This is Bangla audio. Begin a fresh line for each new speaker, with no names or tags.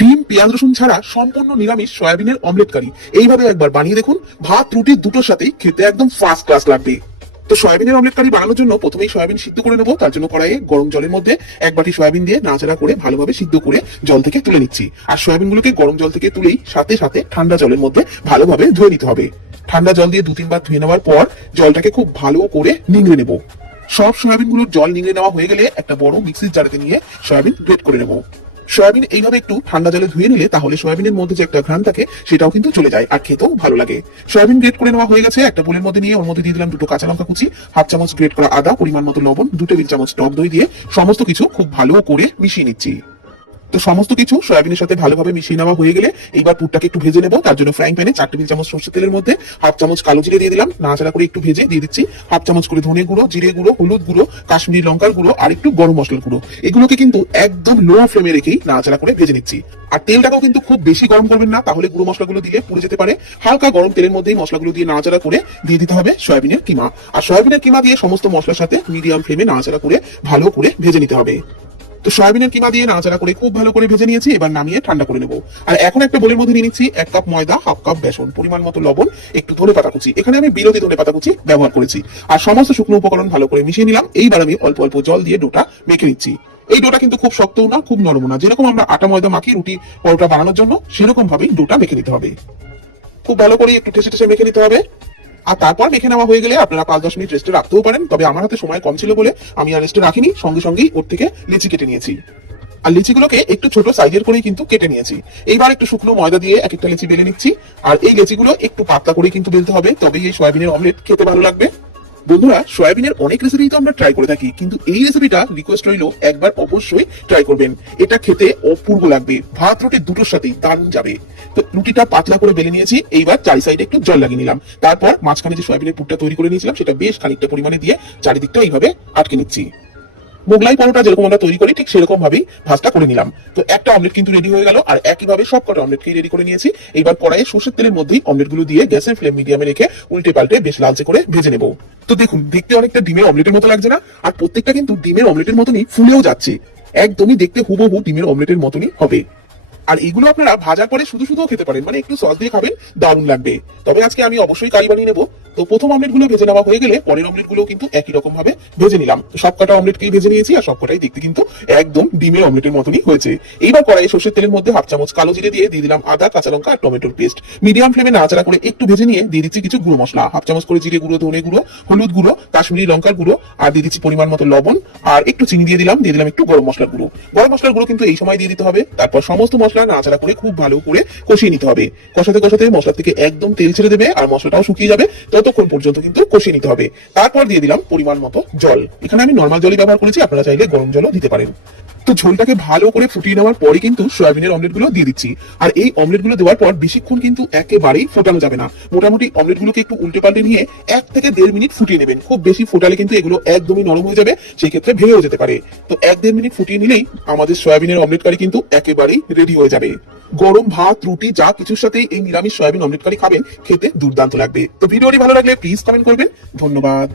ডিম, পেঁয়াজ, রসুন ছাড়া সম্পূর্ণ নিরামিষ সয়াবিনের অমলেট কারি এইভাবে একবার বানিয়ে দেখুন, ভাত, রুটি দুটোর সাথেই খেতে একদম ফার্স্ট ক্লাস লাগবে। তো সয়াবিনের অমলেট কারি বানানোর জন্য প্রথমেই সয়াবিন সিদ্ধ করে নেব, তার জন্য কড়াইয়ে গরম জলের মধ্যে এক বাটি সয়াবিন দিয়ে নাড়াচাড়া করে ভালোভাবে সিদ্ধ করে জল থেকে তুলে নিচ্ছি। আর সয়াবিন গুলোকে গরম জল থেকে তুলেই সাথে সাথে ঠান্ডা জলের মধ্যে ভালোভাবে ধুয়ে নিতে হবে। ঠান্ডা জল দিয়ে দু, তিনবার ধুয়ে নেওয়ার পর জলটাকে খুব ভালো করে নিংড়ে নেব। সব সয়াবিনগুলোর জল নিংড়ে নেওয়া হয়ে গেলে একটা বড় মিক্সির জারেতে নিয়ে সয়াবিন গ্রেট করে নেব। সয়াবিন এইভাবে একটু ঠান্ডা জলে ধুয়ে নিলে তাহলে সয়াবিনের মধ্যে যে একটা ঘ্রাণ থাকে, সেটাও কিন্তু চলে যায় আর খেতেও ভালো লাগে। সয়াবিন গ্রেট করে নেওয়া হয়ে গেছে, একটা বোলের মধ্যে নিয়ে ওর মধ্যে দিয়ে দিলাম দুটো কাঁচা লঙ্কা কুচি, হাফ চামচ গ্রেট করা আদা, পরিমাণ মতো লবণ দু টেবিল চামচ টক দই দিয়ে সমস্ত কিছু খুব ভালো করে মিশিয়ে নিচ্ছি। তো সমস্ত কিছু সয়াবিনের সাথে ভালোভাবে মিশিয়ে নেওয়া হয়ে গেলে এইবার পুরটাকে একটু ভেজে নেব। তার জন্য ফ্রাইং প্যানে চার টেবিল চামচ সর্ষের তেলের মধ্যে হাফ চামচ কালো জিরে দিয়ে দিলাম। নাড়াচাড়া করে একটু ভেজে দিয়ে দিচ্ছি। হাফ চামচ করে ধনে গুঁড়ো, জিরে গুঁড়ো, হলুদ গুঁড়ো, কাশ্মীরি লঙ্কার গুঁড়ো আর একটু গরম মশলার গুঁড়ো। এগুলোকে কিন্তু একদম লো ফ্লেমে রেখেই নাড়াচাড়া করে ভেজে নিচ্ছি। আর তেলটাকেও কিন্তু খুব বেশি গরম করবেন না, তাহলে গুঁড়ো মশলাগুলো দিলে পুড়ে যেতে পারে। হালকা গরম তেলের মধ্যেই মশলাগুলো দিয়ে নাড়াচাড়া করে দিয়ে দিতে হবে সয়াবিনের কিমা। আর সয়াবিনের কিমা দিয়ে সমস্ত মশলার সাথে মিডিয়াম ফ্লেমে নাড়াচাড়া করে ভালো করে ভেজে নিতে হবে। তো সয়াবিনের কিমা দিয়ে নাড়াচাড়া করে খুব ভালো করে ভেজে নিয়েছি, এবার নামিয়ে ঠান্ডা করে নেব। আর এখন একটা বোলের মধ্যে নিয়ে নিচ্ছি এক কাপ ময়দা, হাফ কাপ বেসন, পরিমাণ মতো লবণ, একটু ধনে পাতা কুচি। এখানে আমি বিরোধী ধনে পাতা কুচি ব্যবহার করেছি। আর সমস্ত শুকনো উপকরণ ভালো করে মিশিয়ে নিলাম, এইবার আমি অল্প অল্প জল দিয়ে ডোটা মেখে নিচ্ছি। এই ডোটা কিন্তু খুব শক্তও না, খুব নরম না। যেরকম আমরা আটা ময়দা মাখি, রুটি, পরোটা বানানোর জন্য সেরকম ভাবেই ডোটা মেখে নিতে হবে। খুব ভালো করে একটু ঠেসে ঠেসে মেখে নিতে হবে। আর তারপর মেখে নেওয়া হয়ে গেলে আপনারা পাঁচ, দশ মিনিট রেস্টে রাখতেও পারেন। তবে আমার হাতে সময় কম ছিল বলে আমি আর রেস্টে রাখিনি, সঙ্গে সঙ্গেই ওর থেকে লিচি কেটে নিয়েছি। আর লিচিগুলোকে একটু ছোট সাইজের করেই কিন্তু কেটে নিয়েছি। এইবার একটু শুকনো ময়দা দিয়ে এক একটা লিচি বেলে নিচ্ছি। আর এই লিচিগুলো একটু পাতলা করে কিন্তু বেলতে হবে। তবেই এই সয়াবিনের অমলেট খেতে ভালো লাগবে। বন্ধুরা, সয়াবিনের অনেক রেসিপি তো আমরা ট্রাই করে থাকি, কিন্তু এই রেসিপিটা রিকোয়েস্ট রইল, একবার অবশ্যই ট্রাই করবেন। এটা খেতে অপূর্ব লাগবে। ভাত, রুটি দুটোর সাথেই দারুণ যাবে। তো রুটিটা পাতলা করে বেলে নিয়েছি, এইবার চারি সাইডে একটু জল লাগিয়ে নিলাম। তারপর মাঝখানে যে সয়াবিনের পুরটা তৈরি করে নিয়েছিলাম, সেটা বেশ খানিকটা পরিমাণে দিয়ে চারিদিকটা এইভাবে আটকে নিচ্ছি। মোগলাই পরোটা যেরকম আমরা তৈরি করি, ঠিক সেরকম ভাবেই ভাজটা করে নিলাম। তো একটা অমলেট কিন্তু রেডি হয়ে গেল, আর একইভাবে সব কটা অমলেটকে রেডি করে নিয়েছি। এইবার কড়াইয়ে সর্ষের তেলের মধ্যেই অমলেটগুলো দিয়ে গ্যাসের ফ্লেম মিডিয়ামে রেখে উল্টে পাল্টে বেশ লালচে করে ভেজে নেব। তো দেখুন, দেখতে অনেকটা ডিমের অমলেটের মতো লাগছে না, আর প্রত্যেকটা কিন্তু ডিমের অমলেটের মতনই ফুলেও যাচ্ছে। একদমই দেখতে হুবহু ডিমের অমলেটের মতনই হবে। আর এগুলো আপনারা ভাজার পরে শুধু শুধুও খেতে পারেন মানে একটু সস দিয়ে খাবেন, দারুণ লাগবে। তবে আজকে আমি অবশ্যই কারি বানিয়ে নেব। তো প্রথম অমলেটগুলো ভেজে নেওয়া হয়ে গেলে পরের অমলেটগুলো কিন্তু একই রকম ভাবে ভেজে নিলাম। তো সব কটা অমলেটকেই ভেজে নিয়েছি আর সব কটাই দেখতে কিন্তু একদম ডিমের অমলেটের মতনই হয়েছে। এইবার কড়াই সর্ষের তেলের মধ্যে হাফ চামচ কালো জিরে দিয়ে দিয়ে দিলাম আদা, কাঁচা লঙ্কা আর টমেটোর পেস্ট মিডিয়াম ফ্লেমে নাড়াচাড়া করে একটু ভেজে নিয়ে দিয়ে দিচ্ছি কিছু গুঁড়ো মশলা। হাফ চামচ করে জিরে গুঁড়ো, ধনে গুঁড়ো, হলুদ গুঁড়ো, কাশ্মীরি লঙ্কার গুঁড়ো আর দিয়ে দিচ্ছি পরিমাণ মতো লবণ আর একটু চিনি দিয়ে দিলাম দিয়ে দিলাম একটু গরম মশলার গুঁড়ো। গরম মশলার গুঁড়ো কিন্তু এই সময় দিয়ে দিতে হবে। তারপর সমস্ত মশলা নাড়াচাড়া করে খুব ভালো করে কষিয়ে নিতে হবে। কষাতে কষাতে মশলা থেকে একদম তেল ছেড়ে দেবে আর মশলাটাও শুকিয়ে যাবে। ততক্ষণ পর্যন্ত কিন্তু কষিয়ে নিতে হবে। তারপর দিয়ে দিলাম পরিমাণ মতো জল। এখানে আমি নর্মাল জলই ব্যবহার করেছি, আপনারা চাইলে গরম জলও দিতে পারেন। তো ঝোলটাকে ভালো করে ফুটিয়ে নেওয়ার পরে কিন্তু সয়াবিনের অমলেটগুলো দিয়ে দিচ্ছি। আর এই অমলেটগুলো দেওয়ার পর বেশিক্ষণ কিন্তু একেবারেই ফোটানো যাবে না। মোটামুটি অমলেট গুলোকে একটু উল্টে পাল্টে নিয়ে এক থেকে দেড় মিনিট ফুটিয়ে নেবেন। খুব বেশি ফোটালে কিন্তু এগুলো একদমই নরম হয়ে যাবে সেই ক্ষেত্রে ভেঙেও যেতে পারে। তো এক দেড় মিনিট ফুটিয়ে নিলেই আমাদের সয়াবিনের অমলেট কারি কিন্তু একেবারেই রেডি হয়ে যাবে। গরম ভাত, রুটি, যা কিছুর সাথেই এই নিরামিষ সয়াবিন অমলেট কারি খাবেন, খেতে দুর্দান্ত লাগবে। তো ভিডিওটি ভালো লাগলে প্লিজ কমেন্ট করবেন। ধন্যবাদ।